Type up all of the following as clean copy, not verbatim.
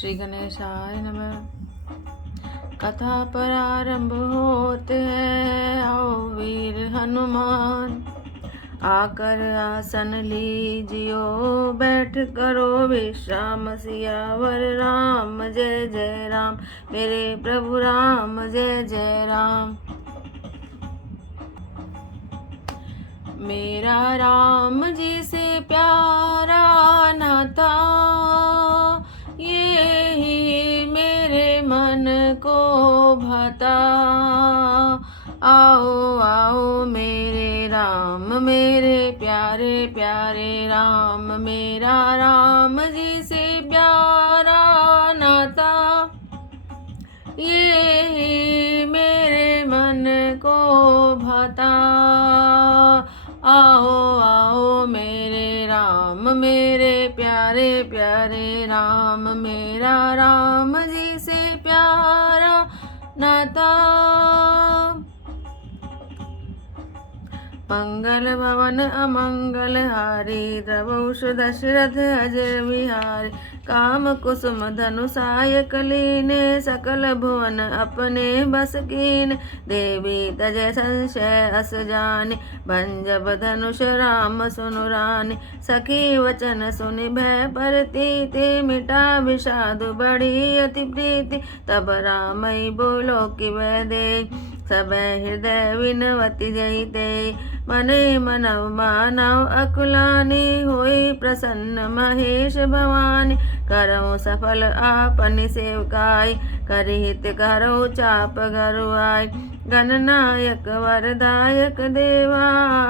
श्री गणेशाय नमः। कथा प्रारंभ होते हैं, आओ वीर हनुमान, आकर आसन लीजियो, बैठ करो विश्राम। सियावर राम जय जय राम, मेरे प्रभु राम जय जय राम। मेरा राम जी से प्यारा नाता, ये ही मेरे मन को भाता। आओ आओ मेरे राम, मेरे प्यारे प्यारे राम, मेरा राम जी से प्यारा नाता, ये ही मेरे मन को भाता। आओ आओ मेरे राम, मेरे प्यारे प्यारे राम, मेरा राम जी से प्यारा नाता। मंगल भवन अमंगल हारी, द्रवौष दशरथ अजर विहारी। काम कुसुम धनु सायक लीने, सकल भुवन अपने बस कीन। देवी तजय संशय अस जाने, भंजब धनुष राम सुनु रानी। सखी वचन सुनि भय परतीति, मिटा विषाद बड़ी अति प्रीति। तब रामई बोलो कि वह दे, सब हृदय विनवती जयते। मने मनव मानव अकुलानी, होई प्रसन्न महेश भवानी। करऊँ सफल आपनि सेवकाई, करिहित करऊँ चाप घरुआई। गणनायक वरदायक देवा,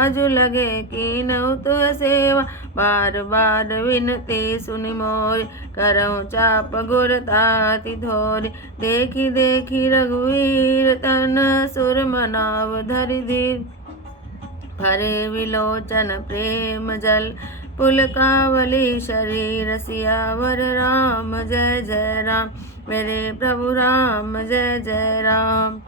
आजु लगे कीनऊ तुअ सेवा। बार बार विनती सुनि मोरि, करऊँ चाप गुर ताति धोरि। देखी देखी रघुवीर तन, सुर मनाव धरि धीर। भरे विलोचन प्रेम जल, पुलकावली शरीर। सियावर राम जय जय राम, मेरे प्रभु राम जय जय राम।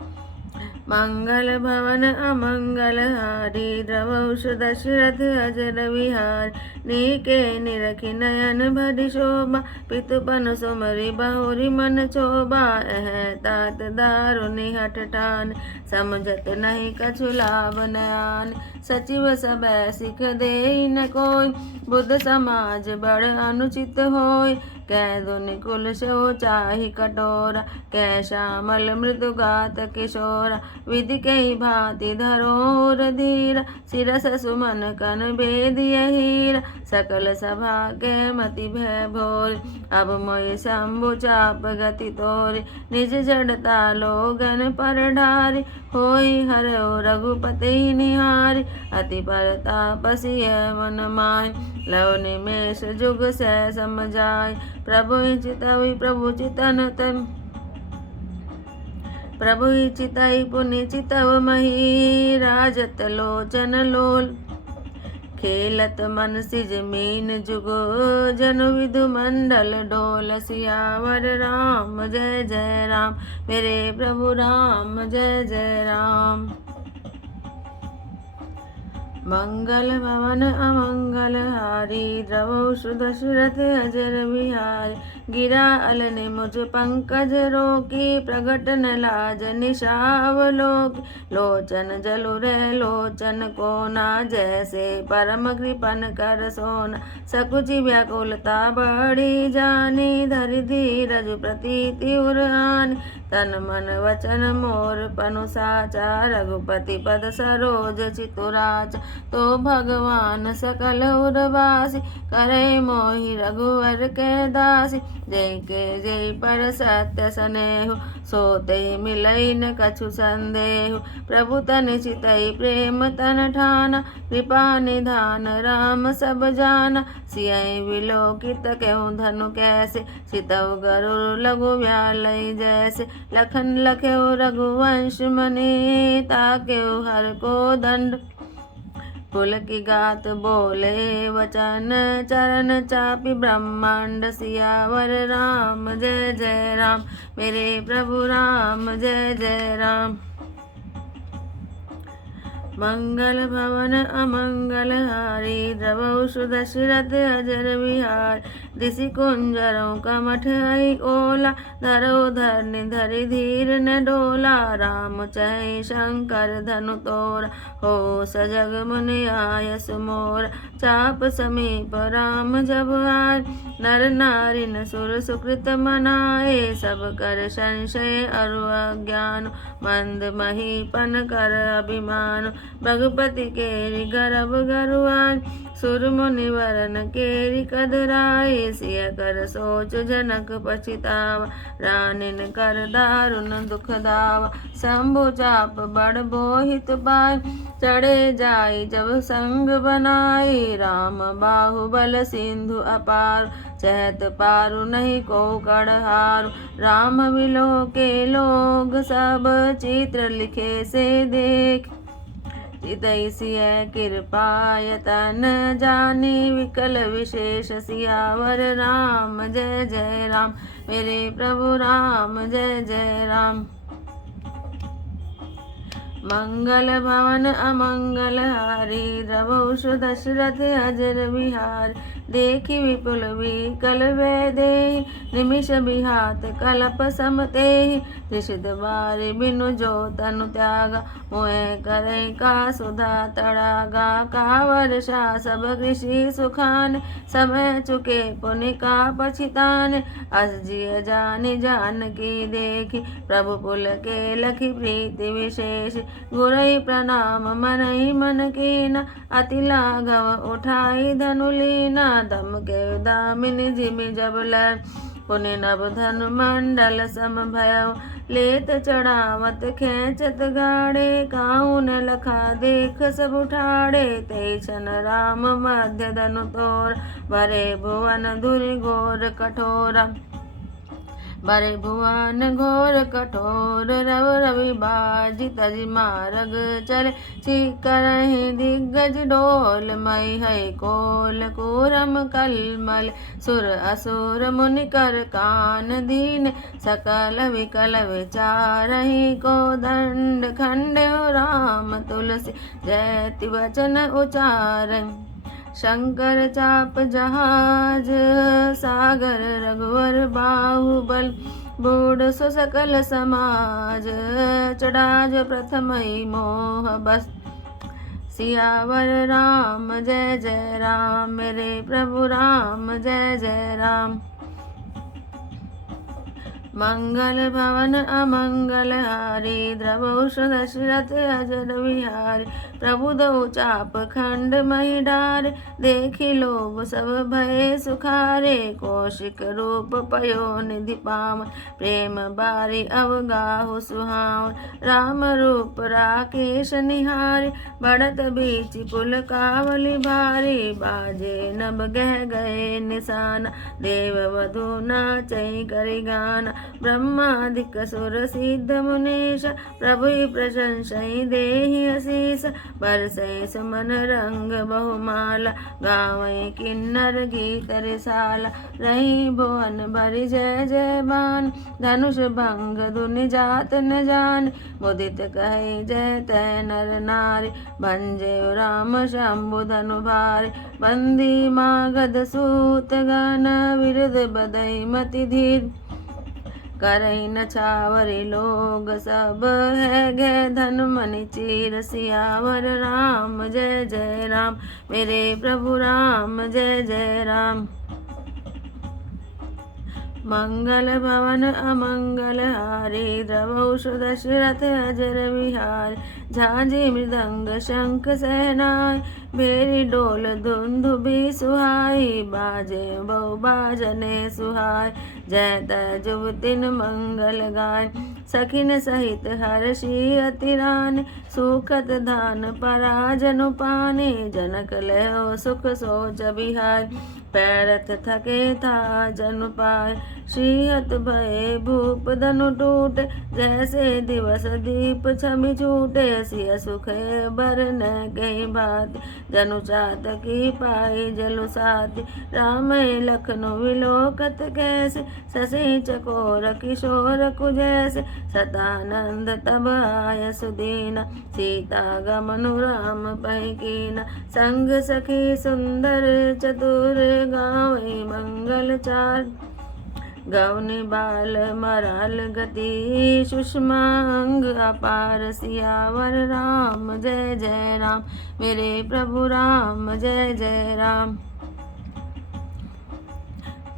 मंगल भवन अमंगल हारी, द्रवौष दशरथ अजर विहार। नीके निरखि नयन भरि शोभा, पितुपन सुमरि बहुरि मन क्षोभा। एह तात दारुनि हठ ठान, समझत नहीं कछु लाभ नयान। सचिव सब सिख देहि न कोई, बुद्ध समाज बड़ अनुचित होय। कै दुनि कुल सो चाहि कटोरा, कै श्यामल मृदु गात किशोरा। विधि कई भांति धरोर धीरा, शिरस सुमन कन भेदिय हीरा। सकल सभा के मति भय भोर, अब मोहि शंभु चाप गति तोरे। निज जड़ता लोगन पर ढारी, होई हरौ रघुपति निहारी। अति परताप सिय मन माहि, लव निमेष जुग सह समझाई। प्रभु चितवि प्रभु चितन तन, प्रभु चितई पुनि चितव मही। राजत लोचन लोल, खेलत मन सिज मीन जुगो। जनु विधु मंडल डोल, सियावर राम जय जय राम, मेरे प्रभु राम जय जय राम। मंगल भवन अमंगल हारी, द्रवौष दशरथ अजर विहारी। गिरा अलने मुझ पंकज रोकी, प्रगट न लाज निशावलोकी। लोचन जलु रह लोचन कोना, जैसे परम कृपन कर सोना। सकुचि व्याकुलता बड़ी जानी, धरि धीरज प्रतीति उर आनी। तन मन वचन मोर पनु साचा, रघुपति पद सरोज चितुराचा। तो भगवान सकल उरवासी, करे मोहि रघुवर के दासी। जय के जय पर सत्य सनेहु, सोते मिलई न कछु संदेहु। प्रभु तन चितई प्रेम तन ठाना, कृपा निधान राम सब जाना। सियहि विलोकित कहूँ धनु कैसे, चितऊ गरुड़ लघु व्यालई जैसे। लखन लख्यो रघुवंश मनि, ताकेउ हर को दंड। पुल की गात बोले वचन, चरण चापि ब्रह्मांड। सियावर राम जय जय राम, मेरे प्रभु राम जय जय राम। मंगल भवन अमंगल हारी, द्रवौष दशरथ अजर विहार। ऋषि कुंजरों का मठ आई ओला, धरो धरनि धरि धीर न डोला। राम चै शंकर धनु तोरा, हो सजग मुनि आय सुमोरा। चाप समीप राम जब आए, नर नारी न सुर सुकृत मनाए। सब कर संशय अरु अज्ञान, मंद महीपन कर अभिमान। रघुपति केरि गर्भ गरुआन, सुर मुनि वरन केरि कदराए। सिय कर सोच जनक पछितावा, रानिन कर दारुण दुख दावा। शंभु चाप बड़ बोहित पाय, चढ़े जाई जब संग बनाई। राम बाहुबल सिंधु अपार, चहत पारु नहीं को कड़हारु। राम बिलो के लोग सब, चित्र लिखे से देख। चितई सिय कृपाय तन जानी, विकल विशेष सियावर राम। जय जय राम मेरे प्रभु राम, जय जय राम। मंगल भवन अमंगल हारी, द्रवौष दशरथ अजर बिहार। देखी विपुल विकल वैदेही, निमिष बिहात कलप सम तेहि। त्रिषित बारि बिनु जो तनु त्यागा, मोह करे का सुधा तड़ागा। कावर शा सब कृषि सुखाने, समय चुके पुनि का पछिताने। अस जिय जानि जानकी देखी, प्रभु पुल के लखि प्रीति विशेष। गुरई प्रणाम मनई मन कीना, अति लाघव उठाई धनु लीना। दम के दामिनी जिमि जब लय, पुनि नभ धनु मंडल सम भयउ। लेत चढ़ावत खेचत गाड़े, काहू न लखा देख सब उठाड़े। ते क्षण राम मध्य धनु तोर, भरे भुवन धुरि घोर कठोरा। बरे भुवन घोर कठोर, रव रवि बाजी तजि मारग चले। चिकरहि दिग्गज डोल, मई है कोल कूरम कलमल। सुर असुर मुनि कर कान दीन, सकल विकल विचारहि को दंड। खंड राम तुलसी जयति वचन उचार। शंकर चाप जहाज, सागर रघुवर बाहुबल। बूढ़ सो सकल समाज, चढ़ाज प्रथमहि मोह बस। सियावर राम जय जय राम मेरे प्रभु राम, जय जय राम। मंगल भवन अमंगल हारी, द्रवौष दशरथ अजर बिहारी। प्रभु दो चाप खंड मही डारे, देखी लोग सब भय सुखारे। कौशिक रूप पयो निधि पावन, प्रेम बारी अवगाहु सुहावन। राम रूप राकेश निहारी, बढ़त बीच पुल कावली भारी। बाजे नभ गह गए निशाना, देव वधु नाचई करि गाना। ब्रह्मादिक सुर सिद्ध मुनीश, प्रभु प्रशंसई देहि असीस। बरसई सुमन रंग बहुमाला, गावई किन्नर गीत रिसाला। रही भुवन भरि जय जय बान, धनुष भंग धुनि जात न जान। मुदित कहि जय तै नर नारी, भंजे राम शंभु धनु भारी। बंदी मागध सूत गण, विरुद्ध बदई मति धीर। करई न छावरि लोग सब, है गए धन मनि चीर। सियावर राम जय जय राम मेरे प्रभु राम, जय जय राम। मंगल भवन अमंगल हारी, द्रवौष दशरथ अजर बिहारी। झांझी मृदंग शंख सहनाई, भेरी डोल धुंधुभि सुहाई। बाजे बहु बाजने सुहाय, जय तै जुवतिन मंगल गाय। सखिन सहित हर्षि अति रानी, सुखत धान पराजनु पानी। जनक लयो सुख सोच बिहाय, पैरथ थके था जनु पाय। श्रीहत भये भूप धनु टूटे, जैसे दिवस दीप छवि छूटे। सिय सुख बरन कही भांति, जनु चातकी पाई जलु साथी। राम लखनऊ विलोकत कैसे, शशि चकोर किशोर कुजैसे। सतानंद तब आय सुदीना, सीता गमनु राम पै कीना। संग सखी सुंदर चतुर, गावै मंगल चार। गौनी बाल मराल गति, सुषमांग अपार। सियावर राम जय जय राम, मेरे प्रभु राम जय जय राम।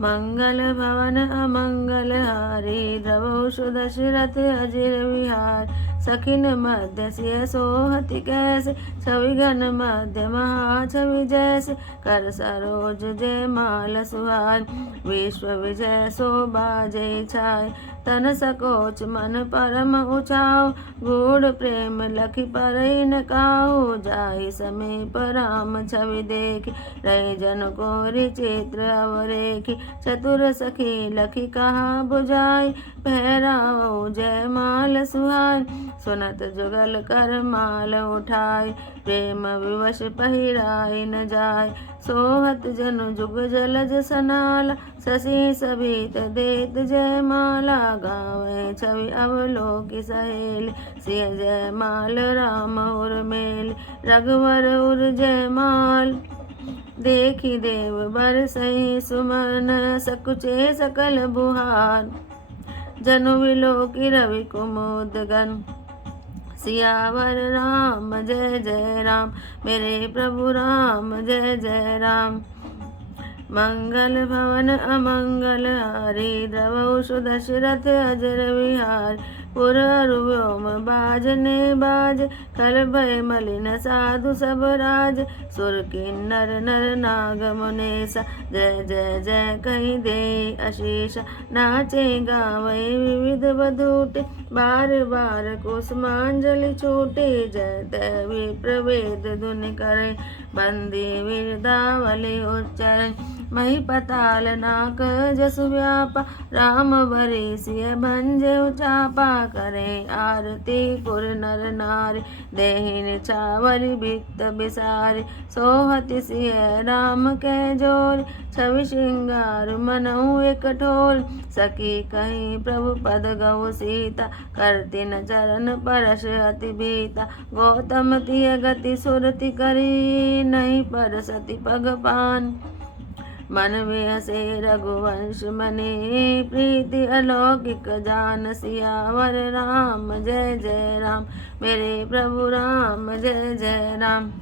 मंगल भवन अमंगल हारी, द्रवहु दशरथ अजिर विहार। सखिन मध्य सिय सोहति कैसे, छवि घन मध्य महाछवि जैसे। कर सरोज जय माल सुहार, विश्व विजय शोभा जय छाय। तन सकोच मन परम उछाओ, गूढ़ प्रेम लखि परई न काहू। जाहि समीप राम छवि देखि, रही जन कोरि चित्र अवरेखि। चतुर सखी लखि कहा बुझाई, पहराओ जय माल सुहाय। सुनत जुगल कर माल उठाय, प्रेम विवश पहिराई न जाय। सोहत जनु जुग जलज सनाला, शशि सभित देत जय माला। गावे छवि अवलोकि सहेली, सिय जय माल राम उर्मिली। रघुवर उर जय माल, देखी देव बरसहि सुमन। सकुचे सकल बुहार, जनु विलोकि रवि कुमुद गन। सियावर राम जय जय राम, मेरे प्रभु राम जय जय राम। मंगल भवन अमंगल हारी, द्रवहु दशरथ अजर विहार। पुर अरु व्योम बाजने बाज, खल भय मलिन साधु सब राज। सुर किन्नर नर नाग मुनेसा, जय जय जय कहि दे आशीष। नाचे गावै विविध बधूटे, बार बार कुसुमांजलि छूटे। जय जय विप्र वेद धुनि करे, बंदी विरदावली उच्चरण। मही पताल नाक जसु व्यापा, राम भरी सिय भंजे चापा। करे आरती पुर नर नारी, देहि निछावरि बित बिसारी। सोहति सिय राम कै जोर, छवि श्रृंगार मनऊ एक ठोर। सखी कहीं प्रभु पद गौ सीता, करती न चरण परश अति भीता। गौतम तिय गति सुरति करी, नहीं परसति पग पान। मन में हसे रघुवंश मने, प्रीति अलौकिक जान। सियावर राम जय जय राम, मेरे प्रभु राम जय जय राम।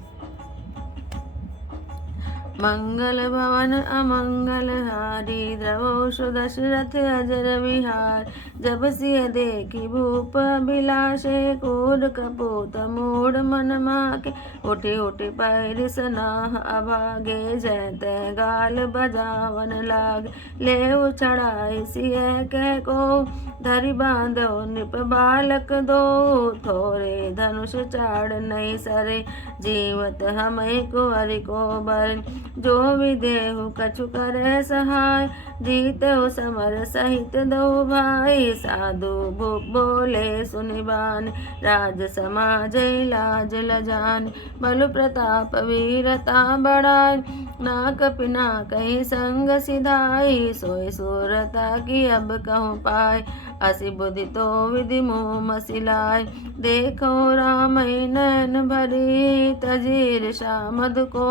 मंगल भवन अमंगल हारी, द्रवहु दशरथ अजर विहार। जब सिय देखी भूप अभिलाषे, क्रोध कपोत मूढ़ मन माके। उठि उठि पैरि सनाह अभागे, जय तय गाल बजावन लागे। लेउ चढ़ाई सिय कह को, धरि बांधो नृप बालक दो। थोरे धनुष चाड़ नहीं सरे, जीवत हमै कुंवरि को बर। जो विदेहु कछु करे सहाय, जीतहु समर सहित दो भाई। साधु भूप बोले सुनिबान, राज समाज लाज लजान। बल प्रताप वीरता बढ़ाई, ना कपि ना कहीं संग सिधाई। सोई सूरता की अब कहूँ पाए, असी बुद्धि तो विधि मुँह मसिलाय। देखो राम नैन भरी, तजीर शामद को।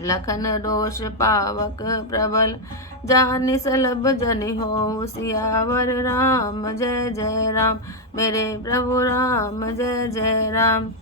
लखन रोष पावक प्रबल, जानि सलभ जनि हो। सियावर राम जय जय राम, मेरे प्रभु राम जय जय राम।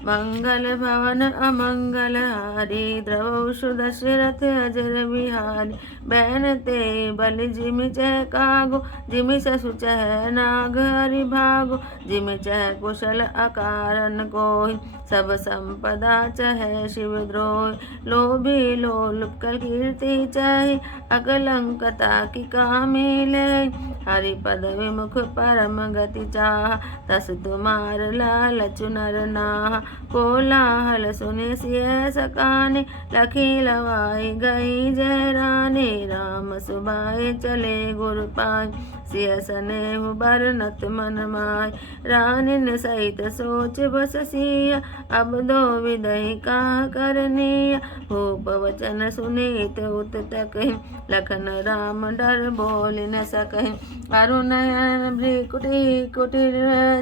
मंगल भवन अमंगल हारी, द्रवहु दशरथ अजर विहारी। बैन ते बलि जिमि चह कागो, जिमि ससु चह नाग हरि भागो। जिमि चह कुशल अकारन कोहि, सब संपदा चह शिव द्रोहि। लोभी लोलुप कल कीर्ति चाहि, अकलंकता की कामी लय। हरि पद विमुख परम गति चाह, तस तुमार लालचु नर नाह। कोलाहल सुने सिय सकाने, लखी लवाई गई जय रानी। राम सुबाए चले गुरु पाय, सिय सनेहु बरनत मन माय। रानिन सहित सोच बस सिया, अब दो विदई का करनिया। भूप वचन सुनीत उत तकहि, लखन राम डर बोल न सकहि। अरुणयन भ्रिकुटी कुटिर,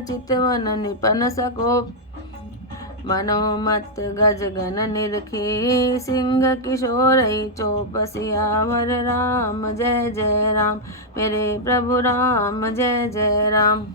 चितवन निपन सको। मनोमत गज गन निरखी, सिंह किशोर चोप सियावर। राम जय जय राम, मेरे प्रभु राम जय जय राम।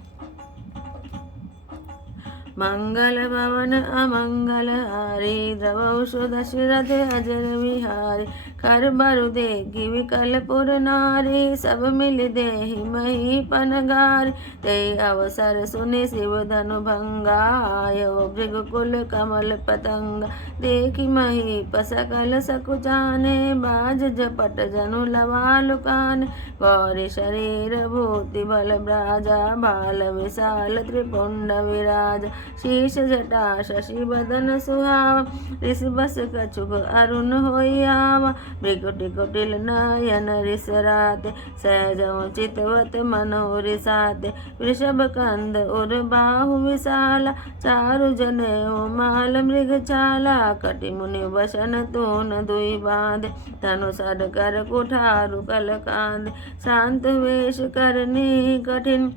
मंगल भवन अमंगल हारी, द्रवहु दशरथ अजर विहारी। खर बरु देगी विकल पुर नारी, सब मिल देहि महीपन गारी। ते अवसर सुनि शिव धनु भंगा, आयो भृगुकुल कमल पतंगा। देखि महीप सकल सकुचाने, बाज जपट जनु लवा लुकाने। गौरी शरीर भूति बल ब्राजा, बाल विशाल त्रिपुंड विराज। शीश जटा शशि बदन सुहावा, ऋषि बस कछुग अरुण होई आवा। भृगुटि कुटिल नयन रिस राते, सहजउ चितवत मनोहरि साते। वृषभ कंद उर बाहु विशाला, चारु जनेऊ माल मृग छाला। कटि मुनि वसन तून दुई बांधे, धनु सर कर कुठारु कल कांधे। शांत वेश करनी कठिन,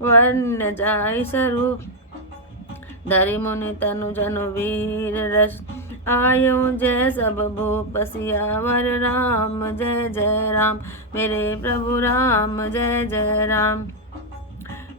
वर्ण जाय स्वरूप। धरि मुनि तनु जनु वीर रस, आयो जय सब भूप सियावर। राम जय जय राम, मेरे प्रभु राम जय जय राम।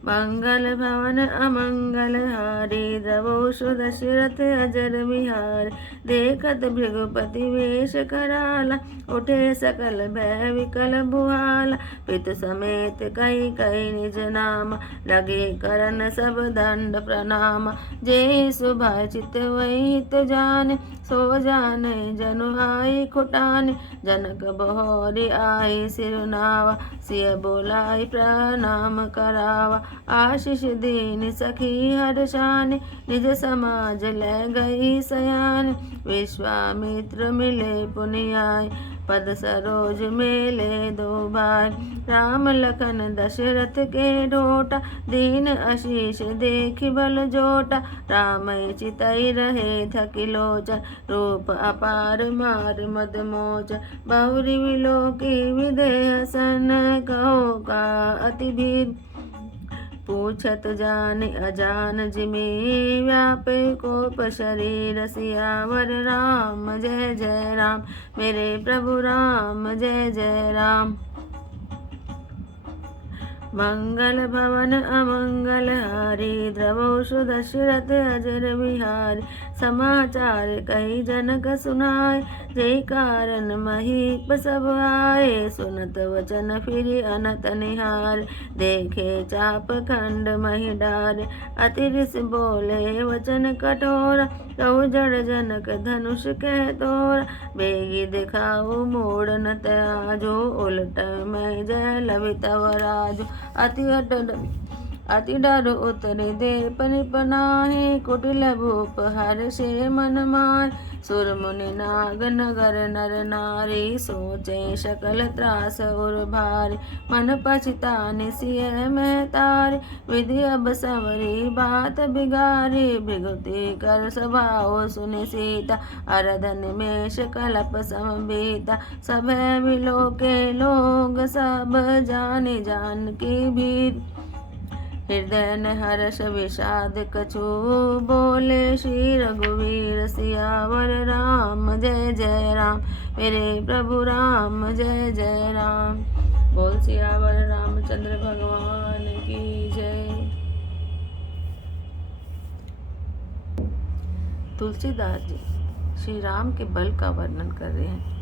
मंगल भवन अमंगल हारी, द्रवहु दशरथ अजर विहारी। देखत भृगुपति वेश कराला, उठे सकल भय विकल भुआला। पितु समेत कई कई निज नाम, लगे करन सब दंड प्रणाम। जेहि सुभाय चितवई हित जाने, सो जाने जनु आई खुटाने। जनक बहोरी आई सिरुनावा, सिय बोलाई प्रणाम करावा। आशीष दीन सखी हर्षाने, निज समाज लै गई सयाने। विश्वामित्र मिले पुनियाय, पद सरोज मेले दो भाई। राम लखन दशरथ के ढोटा, दीन आशीष देखि बल जोटा। राम चितई रहे थकि लोचन, रूप अपार मार मद मोचन। बहुरी विलोकी विदेह सन, कहो का अति भीर। पूछत जानि अजान जिमि, व्यापे कोप शरीर सियावर। राम जय जय राम, मेरे प्रभु राम जय जय राम। मंगल भवन अमंगल हारी, द्रवहु दशरथ अजर विहारी। समाचार कही जनक सुनाय, जय कारण महीप सब आए। सुनत वचन फिरि अनत निहार, देखे चाप खंड मही डारे। अति रिस बोले वचन कठोर, कहु जड़ जनक धनुष कह तोर। बेगी दिखाऊ मोड़ न त्याजो, उलट मैं जय लवि तव राजो। अति डर उतरे देप निपनाहि, कुटिल भूप हर्षे मन माहि। सुर मुनि नाग नगर नर नारी, सोचे सकल त्रास उर भारी। मन पछतानि सिय मह तारी, विधि अब संवरी बात बिगारी। भृगुति कर स्वभाव सुनि सीता, अरध निमेष कलप समबीता। सभय विलोके लोग सब, जानि जानकी भीर। हृदय न हर्ष विषाद कछु, बोले श्री रघुवीर सियावर। राम जय जय राम, मेरे प्रभु राम जय जय राम। बोल सियावर रामचंद्र भगवान की जय। तुलसीदास जी श्री राम के बल का वर्णन कर रहे हैं।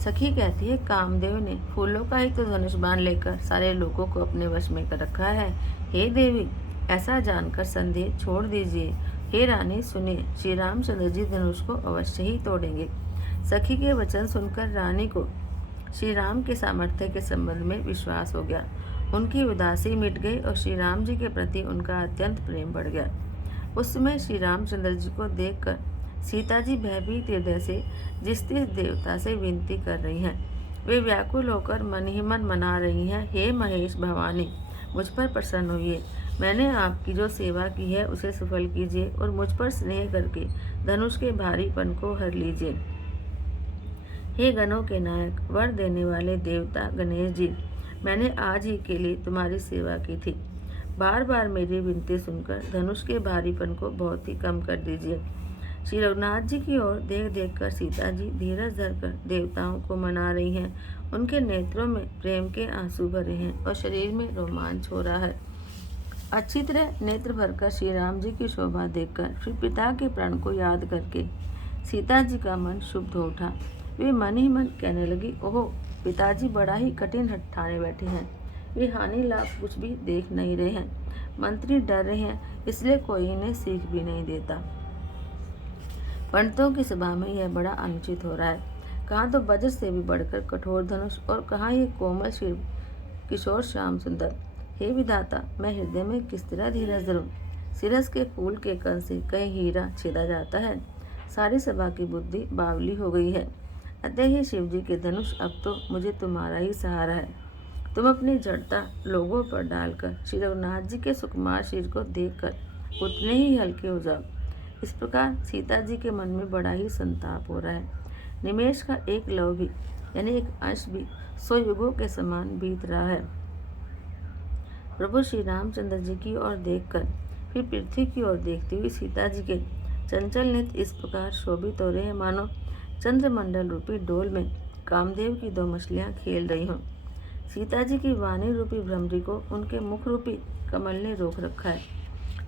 सखी कहती है, कामदेव ने फूलों का ही तो धनुष बाण लेकर सारे लोगों को अपने वश में कर रखा है। हे देवी, ऐसा जानकर संदेह छोड़ दीजिए। हे रानी सुनिए, श्री रामचंद्र जी धनुष को अवश्य ही तोड़ेंगे। सखी के वचन सुनकर रानी को श्री राम के सामर्थ्य के संबंध में विश्वास हो गया। उनकी उदासी मिट गई और श्री राम जी के प्रति उनका अत्यंत प्रेम बढ़ गया। उस समय श्री रामचंद्र जी को देखकर सीता जी भयभीत हृदय से जिस देवता से विनती कर रही हैं, वे व्याकुल होकर मन ही मन मना रही हैं, हे महेश भवानी, मुझ पर प्रसन्न होइए। मैंने आपकी जो सेवा की है उसे सफल कीजिए और मुझ पर स्नेह करके धनुष के भारीपन को हर लीजिए। हे गणों के नायक, वर देने वाले देवता गणेश जी, मैंने आज ही के लिए तुम्हारी सेवा की थी। बार बार मेरी विनती सुनकर धनुष के भारीपन को बहुत ही कम कर दीजिए। श्री रघुनाथ जी की ओर देख देख कर सीता जी धीरज धरकर देवताओं को मना रही हैं। उनके नेत्रों में प्रेम के आंसू भरे हैं और शरीर में रोमांच हो रहा है। अच्छी तरह नेत्र भरकर श्री राम जी की शोभा देखकर फिर पिता के प्राण को याद करके सीता जी का मन शुद्ध हो उठा। वे मन ही मन कहने लगी, ओहो, पिताजी बड़ा ही कठिन हठ ठाने बैठे हैं। वे हानि लाभ कुछ भी देख नहीं रहे हैं। मंत्री डर रहे हैं, इसलिए कोई इन्हें सीख भी नहीं देता। पंडितों की सभा में यह बड़ा अनुचित हो रहा है। कहाँ तो वज्र से भी बढ़कर कठोर धनुष और कहाँ ये कोमल शिव किशोर श्याम सुंदर। हे विधाता, मैं हृदय में किस तरह धीरज धरूं। सिरस के फूल के कण से कहीं हीरा छेदा जाता है। सारी सभा की बुद्धि बावली हो गई है। अतः हे शिव जी के धनुष, अब तो मुझे तुम्हारा ही सहारा है। तुम अपनी जड़ता लोगों पर डालकर श्री रघुनाथ जी के सुकुमार शरीर को देखकर उतने ही हल्के हो जाओ। इस प्रकार सीता जी के मन में बड़ा ही संताप हो रहा है। निमेष का एक लव भी यानी एक अंश भी 100 युगों के समान बीत रहा है। प्रभु श्री रामचंद्र जी की ओर देखकर फिर पृथ्वी की ओर देखती हुई सीता जी के चंचल नेत्र इस प्रकार शोभित हो रहे हैं मानो चंद्रमंडल रूपी डोल में कामदेव की 2 मछलियां खेल रही हों। सीता जी की वाणी रूपी भ्रमरी को उनके मुख रूपी कमल ने रोक रखा है।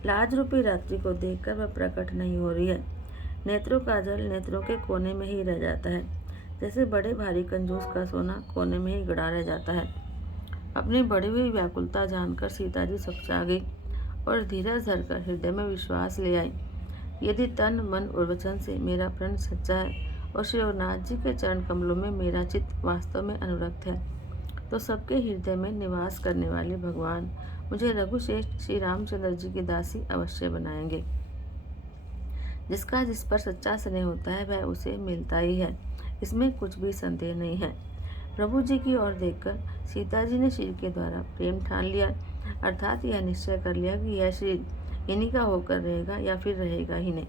लाज रूपी रात्रि को देखकर वह प्रकट नहीं हो रही है। नेत्रों का जल नेत्रों के कोने में ही रह जाता है, जैसे बड़े भारी कंजूस का सोना कोने में ही गड़ा रह जाता है। अपनी बढ़ी हुई व्याकुलता जानकर सीता जी सकचा गई और धीरज धरकर हृदय में विश्वास ले आई, यदि तन मन और वचन से मेरा प्रण सच्चा है और श्री रघुनाथ जी के चरण कमलों में मेरा चित्त वास्तव में अनुरक्त है, तो सबके हृदय में निवास करने वाले भगवान मुझे रघुश्रेष्ठ श्री रामचंद्र जी की दासी अवश्य बनाएंगे। जिसका जिस पर सच्चा स्नेह होता है वह उसे मिलता ही है, इसमें कुछ भी संदेह नहीं है। प्रभु जी की ओर देखकर सीता जी ने शरीर के द्वारा प्रेम ठान लिया, अर्थात यह निश्चय कर लिया कि यह शरीर इन्हीं का होकर रहेगा या फिर रहेगा ही नहीं।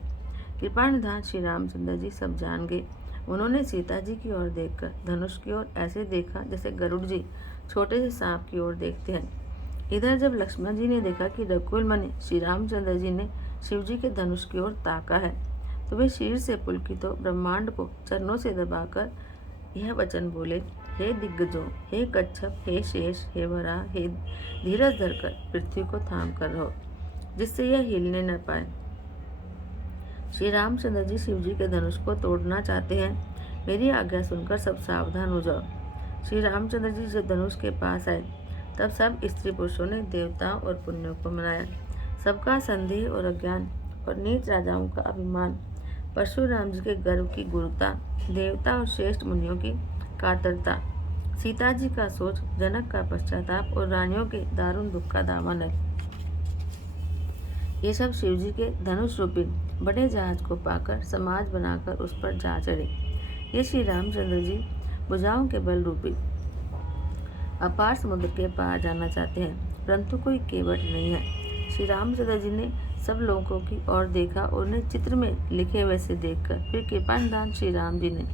कृपा निधान श्री रामचंद्र जी सब जान गए। उन्होंने सीता जी की ओर देखकर धनुष की ओर ऐसे देखा जैसे गरुड़ जी छोटे से सांप की ओर देखते हैं। इधर जब लक्ष्मण जी ने देखा कि रघुकुल मणि श्री रामचंद्र जी ने शिव जी के धनुष की ओर ताका है, तो वे शरीर से पुलकित हो ब्रह्मांड को चरणों से दबाकर यह वचन बोले, हे दिग्गजों, हे कच्छप, हे शेष, हे वराह, हे धीरज धरकर पृथ्वी को थाम कर रहो, जिससे यह हिलने न पाए। श्री रामचंद्र जी शिव जी के धनुष को तोड़ना चाहते हैं। मेरी आज्ञा सुनकर सब सावधान हो जाओ। श्री रामचंद्र जी जब धनुष के पास आए तब सब स्त्री पुरुषों ने देवताओं और पुण्यों को मनाया। सबका संदेह और अज्ञान और नीच राजाओं का अभिमान, परशुराम जी के गर्व की गुरुता, देवता और श्रेष्ठ मुनियों की कातरता, सीता जी का सोच, जनक का पश्चाताप और रानियों के दारुण दुख का दामन है। ये सब शिव जी के धनुष रूपी बड़े जहाज को पाकर समाज बनाकर उस पर जा चढ़े। ये श्री रामचंद्र जी भुजाओं के बल रूपी अपार समुद्र के पार जाना चाहते हैं, परंतु कोई केवट नहीं है। श्री रामचंद्र जी ने सब लोगों की ओर देखा और उन्हें चित्र में लिखे हुए से देखकर फिर कृपानिधान श्री राम जी ने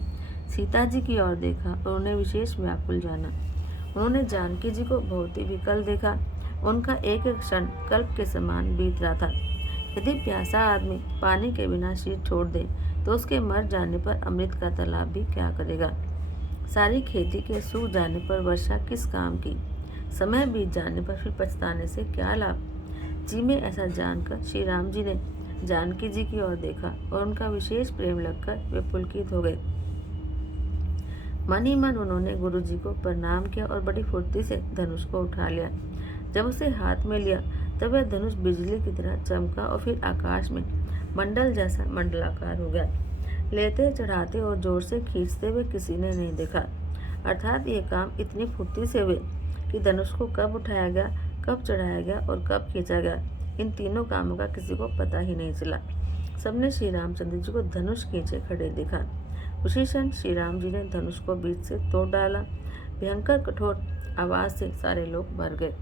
सीता जी की ओर देखा और उन्हें विशेष व्याकुल जाना। उन्होंने जानकी जी को बहुत ही विकल देखा। उनका एक एक क्षण कल्प के समान बीत रहा था। यदि प्यासा आदमी पानी के बिना शरीर छोड़ दे तो उसके मर जाने पर अमृत का तालाब भी क्या करेगा। सारी खेती के सूख जाने पर वर्षा किस काम की। समय बीत जाने पर फिर पछताने से क्या लाभ। जी में ऐसा जानकर श्री राम जी ने जानकी जी की ओर देखा और उनका विशेष प्रेम लगकर वे पुलकित हो गए। मन ही मन उन्होंने गुरु जी को प्रणाम किया और बड़ी फुर्ती से धनुष को उठा लिया। जब उसे हाथ में लिया तब वह धनुष बिजली की तरह चमका और फिर आकाश में मंडल जैसा मंडलाकार हो गया। लेते चढ़ाते और जोर से खींचते हुए किसी ने नहीं देखा। अर्थात ये काम इतनी फुर्ती से हुए कि धनुष को कब उठाया गया, कब चढ़ाया गया और कब खींचा गया, इन तीनों कामों का किसी को पता ही नहीं चला। सबने श्री रामचंद्र जी को धनुष खींचे खड़े देखा। उसी क्षण श्री राम जी ने धनुष को बीच से तोड़ डाला। भयंकर कठोर आवाज से सारे लोग भर गए।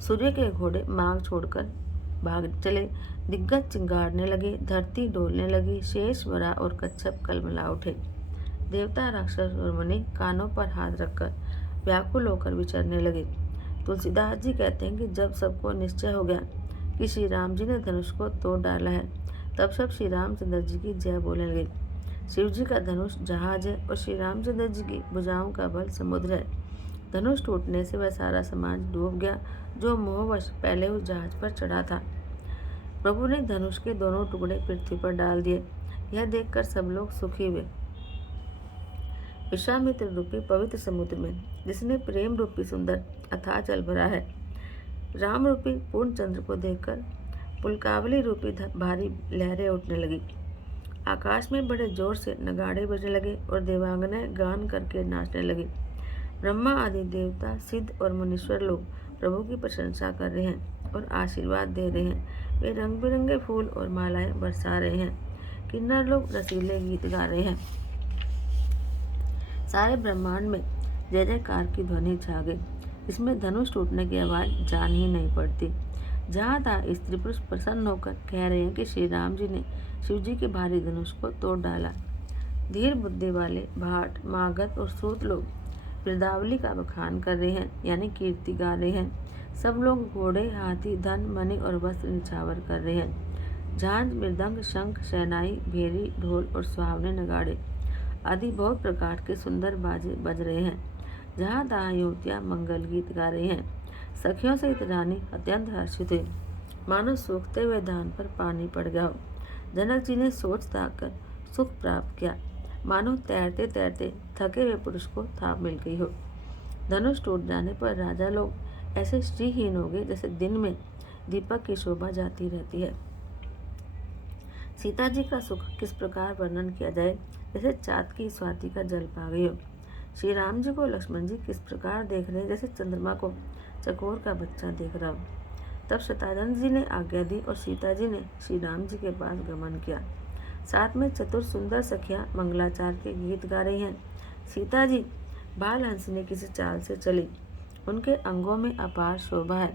सूर्य के घोड़े मार्ग छोड़कर भाग चले। दिग्गज चिंगारने लगे, धरती डोलने लगी, शेष वरा और कच्छप कलमला उठे। देवता, राक्षस और मुनि कानों पर हाथ रखकर व्याकुल होकर विचरने लगे। तुलसीदास जी कहते हैं कि जब सबको निश्चय हो गया कि श्री राम जी ने धनुष को तोड़ डाला है, तब सब श्री रामचंद्र जी की जय बोलने लगे। शिव जी का धनुष जहाज है और श्री रामचंद्र जी की भुजाओं का बल समुद्र है। धनुष टूटने से वह सारा समाज डूब गया जो मोहवश पहले उस जहाज पर चढ़ा था। प्रभु ने धनुष के दोनों टुकड़े पृथ्वी पर डाल दिए। यह देखकर सब लोग सुखी हुए। विश्वामित्र रूपी पवित्र समुद्र में जिसने प्रेम रूपी सुंदर अथाह जल भरा है, राम रूपी पूर्ण चंद्र को देखकर पुलकावली रूपी भारी लहरें उठने लगी। आकाश में बड़े जोर से नगाड़े बजने लगे और देवांगनाएं गान करके नाचने लगी। ब्रह्मा आदि देवता, सिद्ध और मुनीश्वर लोग प्रभु की प्रशंसा कर रहे हैं और आशीर्वाद दे रहे हैं। वे रंग बिरंगे फूल और मालाएं बरसा रहे हैं। किन्नर लोग रसीले गीत गा रहे हैं। सारे ब्रह्मांड में जय जयकार की ध्वनि छा गई। इसमें धनुष टूटने की आवाज जान ही नहीं पड़ती। जहाँ तहाँ स्त्री पुरुष प्रसन्न होकर कह रहे हैं कि श्री राम जी ने शिव जी के भारी धनुष को तोड़ डाला। धीर बुद्धि वाले भाट, मागध और सूत लोग बिरदावली का बखान कर रहे हैं, यानी कीर्ति गा रहे हैं। सब लोग घोड़े, हाथी, धन, मणि और वस्त्र निछावर कर रहे हैं। झांझ, मृदंग, शंख, शहनाई, भेरी, ढोल और सुहावने नगाड़े आदि बहुत प्रकार के सुंदर बाजे बज रहे हैं। जहाँ तहाँ युवतियाँ मंगल गीत गा रही हैं। सखियों सहित रानी अत्यंत हर्षित हुई, मानो सूखते हुए धान पर पानी पड़ गया हो। जनक जी ने सोच ताक कर सुख प्राप्त किया, मानो तैरते तैरते थके हुए पुरुष को थाप मिल गई हो। धनुष टूट जाने पर राजा लोग ऐसे श्रीहीन हो गए जैसे दिन में दीपक की शोभा जाती रहती है। सीता जी का सुख किस प्रकार वर्णन किया जाए, जैसे चाँद की स्वाति का जल पा गई हो। श्री राम जी को लक्ष्मण जी किस प्रकार देख रहे हैं, जैसे चंद्रमा को चकोर का बच्चा देख रहा हो। तब शतानंद जी ने आज्ञा दी और सीता जी ने श्री राम जी के पास गमन किया। साथ में चतुर सुंदर सखियां मंगलाचार के गीत गा रही हैं। सीता जी बाल हंसने किसी चाल से चली, उनके अंगों में अपार शोभा है।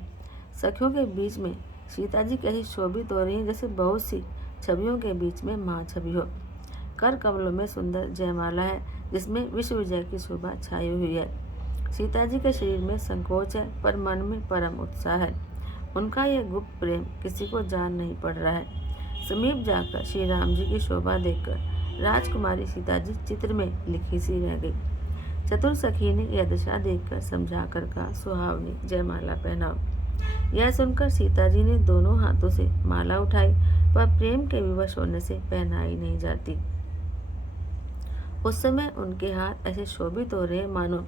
सखियों के बीच में सीता जी कैसी शोभित हो रही हैं, जैसे बहुत सी छवियों के बीच में माँ छवि हो। कर कमलों में सुंदर जयमाला है, जिसमें विश्व विजय की शोभा छाई हुई है। सीता जी के शरीर में संकोच है, पर मन में परम उत्साह है। उनका यह गुप्त प्रेम किसी को जान नहीं पड़ रहा है। समीप जाकर श्री राम जी की शोभा देखकर राजकुमारी सीता जी चित्र में लिखी सी रह गई। चतुर सखी ने यह दशा देखकर समझा कर कहा, सुहावनी जयमाला पहनाओ। यह सुनकर सीता जी ने दोनों हाथों से माला उठाई, पर प्रेम के विवश होने से पहनाई नहीं जाती। उस समय उनके हाथ ऐसे शोभित हो रहे मानो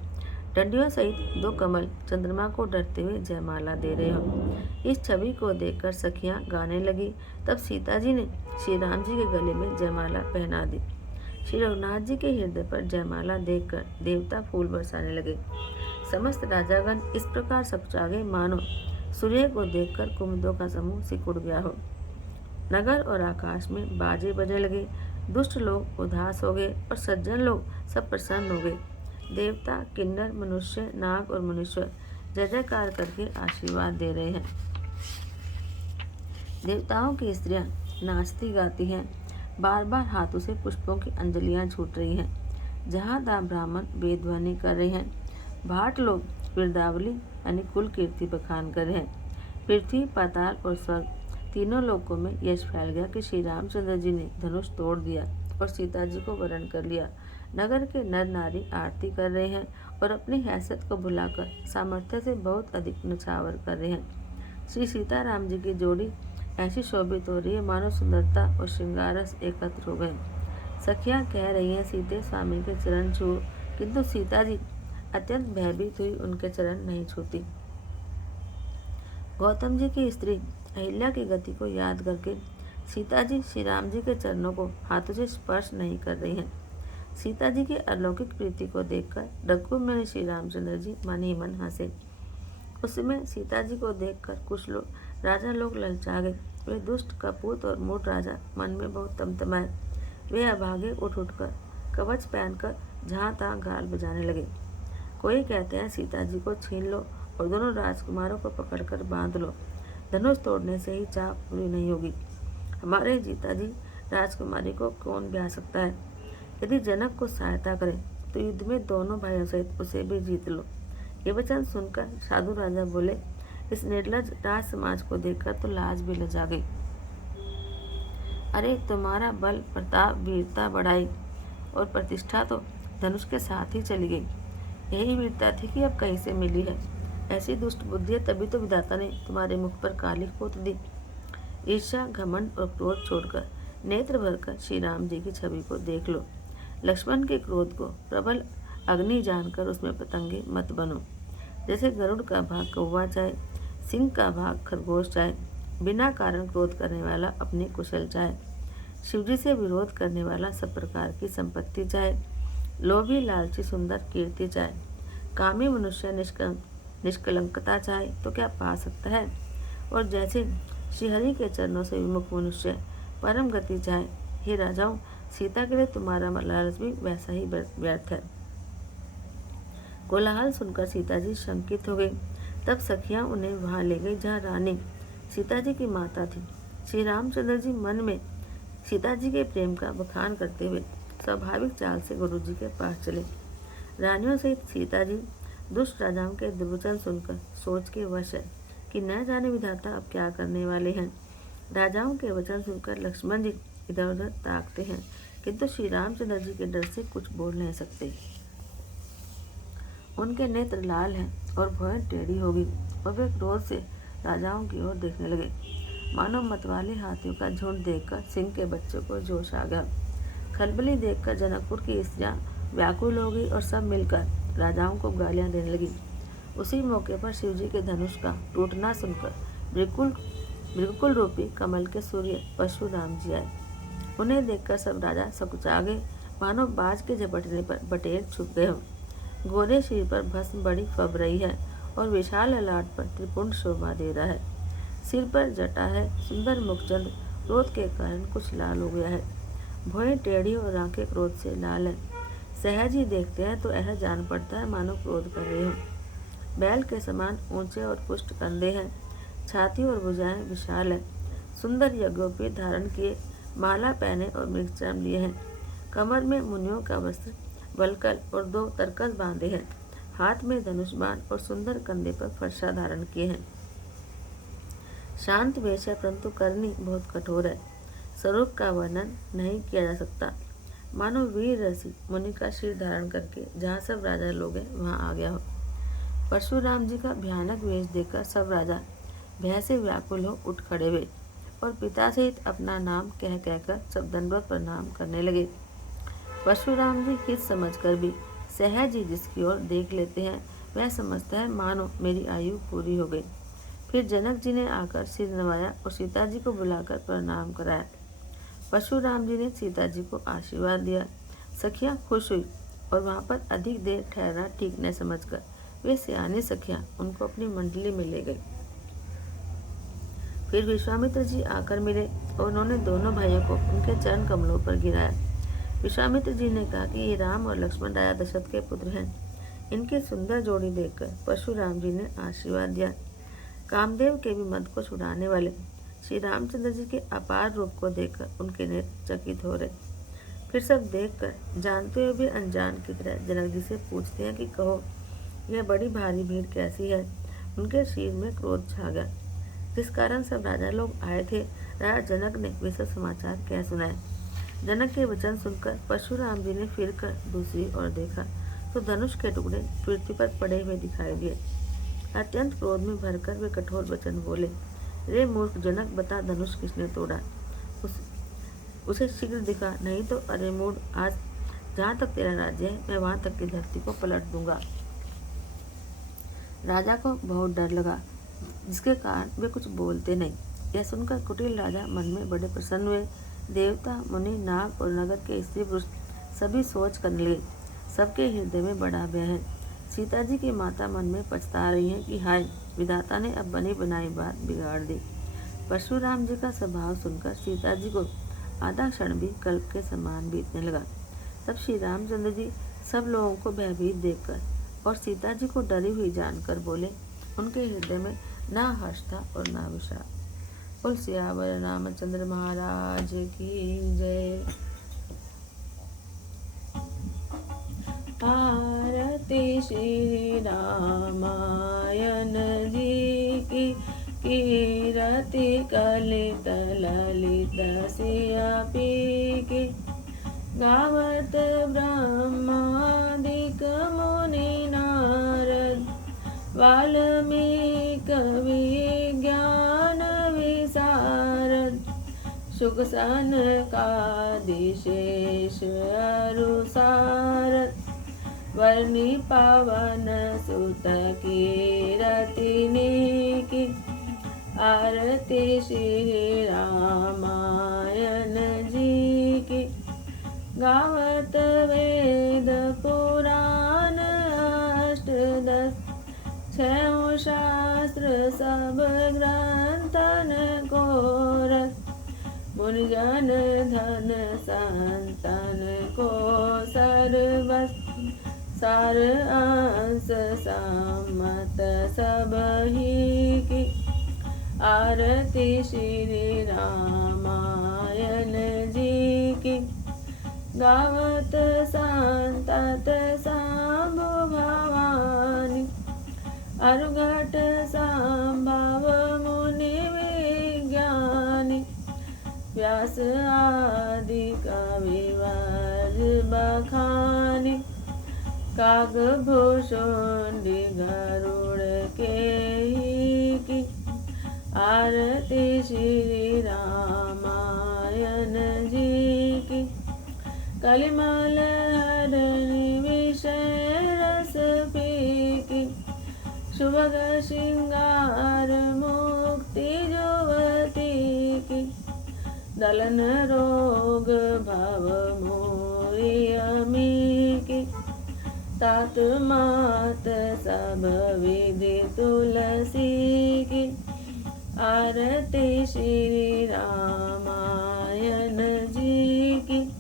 डंडियों सहित दो कमल चंद्रमा को डरते हुए जयमाला दे रहे हो। इस छवि को देखकर सखियां गाने लगी। तब सीता जी ने श्री राम जी के गले में जयमाला पहना दी। श्री रघुनाथ जी के हृदय पर जयमाला देखकर देवता फूल बरसाने लगे। समस्त राजागण इस प्रकार सकुचा गए मानो सूर्य को देखकर कुमुदों का समूह सिकुड़ गया हो। नगर और आकाश में बाजे बजने लगे। दुष्ट लोग उदास हो गए और सज्जन लोग सब प्रसन्न हो गए। देवता, किन्नर, मनुष्य, नाग और मनुष्य जय जयकार करके आशीर्वाद दे रहे हैं। देवताओं की स्त्रियां नाचती गाती हैं, बार बार हाथों से पुष्पों की अंजलियां छूट रही हैं। जहाँ तहाँ ब्राह्मण वेदध्वनि कर रहे हैं। भाट लोग बिरदावली यानी कुल कीर्ति बखान कर रहे हैं। पृथ्वी, पाताल और स्वर्ग तीनों लोकों में यश फैल गया कि श्री रामचंद्र जी ने धनुष तोड़ दिया और सीता जी को वरण कर लिया। नगर के नर नारी आरती कर रहे हैं और अपनी हैसियत को भुलाकर सामर्थ्य से बहुत अधिक नछावर कर रहे हैं। श्री सीताराम जी की जोड़ी ऐसी शोभित हो रही है मानो सुंदरता और श्रृंगारस एकत्र हो गए। सखियां कह रही हैं, सीते स्वामी के चरण छू, किंतु सीता जी अत्यंत भयभीत हुई उनके चरण नहीं छूती। गौतम जी की स्त्री अहिल्या की गति को याद करके सीता जी श्री राम जी के चरणों को हाथों से स्पर्श नहीं कर रही हैं। सीता जी की अलौकिक प्रीति को देखकर रघुकुल में श्री रामचंद्र जी मन ही मन हंसे। उस समय सीता जी को देखकर कुछ लोग राजा लोग ललचा गए। वे दुष्ट कपूत और मूढ़ राजा मन में बहुत तमतमाए। वे अभागे उठ उठकर कवच पहनकर जहाँ तहाँ गाल बजाने लगे। कोई कहते हैं सीता जी को छीन लो और दोनों राजकुमारों को पकड़कर बांध लो, धनुष तोड़ने से ही चाह पूरी नहीं होगी। हमारे जीता जी राजकुमारी को कौन ब्याह सकता है? यदि जनक को सहायता करे तो युद्ध में दोनों भाइयों सहित उसे भी जीत लो। ये वचन सुनकर साधु राजा बोले, इस निर्लज राज समाज को देखकर तो लाज भी लजा गई। अरे तुम्हारा बल प्रताप वीरता बढ़ाई और प्रतिष्ठा तो धनुष के साथ ही चली गई। यही वीरता थी कि अब कहीं से मिली है। ऐसी दुष्ट बुद्धि है, तभी तो विधाता ने तुम्हारे मुख पर काली पोत दी। ईर्ष्या घमंड और क्रोध छोड़कर नेत्र भरकर श्री राम जी की छवि को देख लो। लक्ष्मण के क्रोध को प्रबल अग्नि जानकर उसमें पतंगे मत बनो। जैसे गरुड़ का भाग कौवा चाहे, सिंह का भाग खरगोश चाहे, बिना कारण क्रोध करने वाला अपनी कुशल चाहे, शिवजी से विरोध करने वाला सब प्रकार की संपत्ति चाहे, लोभी लालची सुंदर कीर्ति चाहे, कामी मनुष्य निष्कलंकता चाहे तो क्या पा सकता है? और जैसे श्रीहरि के चरणों से विमुख मनुष्य परम गति चाहे, हे राजाओं, सीता के लिए तुम्हारा लालच भी वैसा ही व्यर्थ है। कोलाहल सुनकर सीता जी शंकित हो गई। तब सखियां उन्हें वहां ले गई जहां रानी सीता जी की माता थी। श्री रामचंद्र जी मन में सीता जी के प्रेम का बखान करते हुए स्वाभाविक चाल से गुरु जी के पास चले। रानियों सहित सीता जी दुष्ट राजाओं के दुर्वचन सुनकर सोच के वश है कि न जाने विधाता अब क्या करने वाले हैं। राजाओं के वचन सुनकर लक्ष्मण जी इधर उधर ताकते हैं, किंतु श्री रामचंद्र जी के डर से कुछ बोल नहीं सकते। उनके नेत्र लाल हैं और भौहें टेढ़ी हो गई और वे क्रोध से राजाओं की ओर देखने लगे। मानो मतवाले हाथियों का झुंड देखकर सिंह के बच्चों को जोश आ गया। खलबली देखकर जनकपुर की स्त्रियां व्याकुल हो गई और सब मिलकर राजाओं को गालियां देने लगी। उसी मौके पर शिवजी के धनुष का टूटना सुनकर बिल्कुल रूपी कमल के सूर्य परशुराम जी आए। उन्हें देखकर सब राजा सकुचा गए, मानो बाज के झपटने पर बटेर छुप गए हो। गोरे शरीर पर भस्म बड़ी फब रही है और विशाल ललाट पर त्रिपुंड शोभा दे रहा है। सिर पर जटा है, सुंदर मुखचंद क्रोध के कारण कुछ लाल हो गया है। भौहें टेढ़ी और आंखें क्रोध से लाल है। सहज ही देखते हैं तो यह जान पड़ता है मानो क्रोध कर रहे हो। बैल के समान ऊंचे और पुष्ट कंधे हैं, छाती और भुजाएं विशाल है। सुंदर यज्ञोपवीत धारण किए, माला पहने और मृगचर्म लिए हैं। कमर में मुनियों का वस्त्र वलकल और 2 तरकस बांधे हैं। हाथ में धनुष बाण और सुंदर कंधे पर फरसा धारण किए हैं। शांत वेश है, परंतु करनी बहुत कठोर है। स्वरूप का वर्णन नहीं किया जा सकता। मानो वीर रसी मुनि का शीर धारण करके जहाँ सब राजा लोग हैं वहाँ आ गया हो। परशुराम जी का भयानक वेश देखकर सब राजा भय से व्याकुल हो उठ खड़े हुए और पिता सहित अपना नाम कह कहकर सब दंडवत प्रणाम करने लगे। परशुराम जी हित समझकर भी सहज ही जिसकी ओर देख लेते हैं वह समझता है मानो मेरी आयु पूरी हो गई। फिर जनक जी ने आकर सिर नवाया और सीता जी को बुलाकर प्रणाम कराया। परशुराम जी ने सीता जी को आशीर्वाद दिया। सखियां खुश हुई और वहां पर अधिक देर ठहरना ठीक न समझकर वे सियानी सखियां उनको अपनी मंडली में ले गई। फिर विश्वामित्र जी आकर मिले और उन्होंने दोनों भाइयों को उनके चरण कमलों पर गिराया। विश्वामित्र जी ने कहा कि ये राम और लक्ष्मण राजा दशरथ के पुत्र हैं। इनकी सुंदर जोड़ी देखकर परशुराम जी ने आशीर्वाद दिया। कामदेव के भी मद को छुड़ाने वाले श्री रामचंद्र जी के अपार रूप को देखकर उनके नेत्र चकित हो रहे। फिर सब देखकर जानते हुए भी अनजान की तरह जनक जी से पूछते हैं कि कहो यह बड़ी भारी भीड़ कैसी है। उनके शरीर में क्रोध छा गया, जिस कारण सब राजा लोग आए थे। राजा जनक ने वे सब समाचार कह सुनाए। जनक के वचन सुनकर परशुराम जी ने फिर कर दूसरी ओर देखा तो धनुष के टुकड़े पृथ्वी पर पड़े हुए दिखाई दिए। अत्यंत क्रोध में भरकर वे कठोर वचन बोले, रे मूर्ख जनक, बता धनुष किसने तोड़ा? उसे शीघ्र दिखा, नहीं तो अरे मूढ़, आज जहाँ तक तेरा राज्य है मैं वहाँ तक की धरती को पलट दूंगा। राजा को बहुत डर लगा, जिसके कारण वे कुछ बोलते नहीं। यह सुनकर कुटिल राजा मन में बड़े प्रसन्न हुए। देवता, मुनि, नाग और नगर के स्त्री पुरुष सभी सोच करने लगे, सबके हृदय में बड़ा भय है। सीता जी की माता मन में पछता रही हैं कि हाय, विधाता ने अब बनी बनाई बात बिगाड़ दी। परशुराम जी का स्वभाव सुनकर सीता जी को आधा क्षण भी कल्प के समान बीतने लगा। तब श्री रामचंद्र जी सब लोगों को भयभीत देखकर और सीता जी को डरी हुई जानकर बोले। उनके हृदय में ना हर्ष था और ना विषाद। बोल सियावर रामचंद्र महाराज की जय। आरती श्री रामायण जी की, कीरति कलित ललित सिया पी की। गावत ब्रह्मादिक मुनि नारद, वाल्मीकि विज्ञान विशारद। सुख सनकादिशेष अरुसारद, वर्णि पवन सुत कीरतिनी की। आरती श्री रामायण जी की। गावत वेद पुराण अष्टदश, छयों शास्त्र सब ग्रंथन को रस। मुनिजन धन संतन को सर्वस, सार अंश सम्मत सब ही की। आरती श्री रामायण जी की। गावत संतत सांभो भवानी, अरुघट संभव मुनि विज्ञानी। व्यास आदि कविवर बखानी, कागभूषुंडी गरुड़ के की। आरती श्री रामायण जी की। कलिमल हरनि विषय रस पीकी, शुभग श्रृंगार मुक्ति जुवती की। दलन रोग भव मोरी अमी की, तात मात सब विधि तुलसी की। आरती श्री रामायण जी की।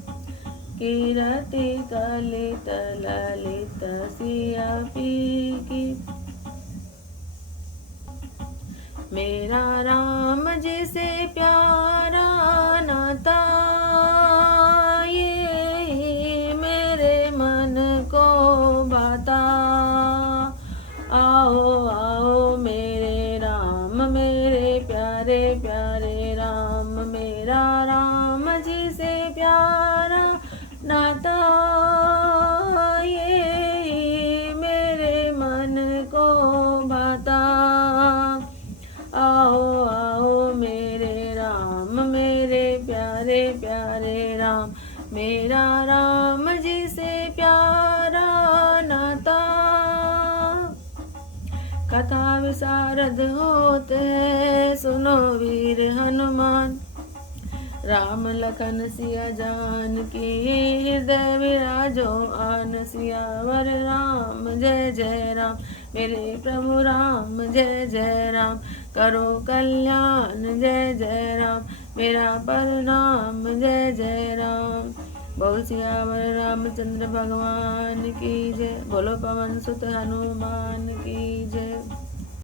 कीरति कलित ललित सिया पी की। मेरा राम जी से प्यारा नाता, ये मेरे मन को भाता। आओ आओ मेरे राम, मेरे प्यारे प्यारे राम। मेरा राम जी से प्यारा नाता, ये मेरे मन को भाता। आओ आओ मेरे राम, मेरे प्यारे प्यारे राम। मेरा राम जी से प्यारा नाता। कथा विशारद होते सुनो वीर हनुमान, राम लखन सिया जान की। हृदय विराजो आन सियावर राम। जय जय राम मेरे प्रभु राम, जय जय राम करो कल्याण। जय जय राम मेरा प्रणाम, जय जय राम। बोल सियावर रामचंद्र भगवान की जय। बोलो पवन सुत हनुमान की जय।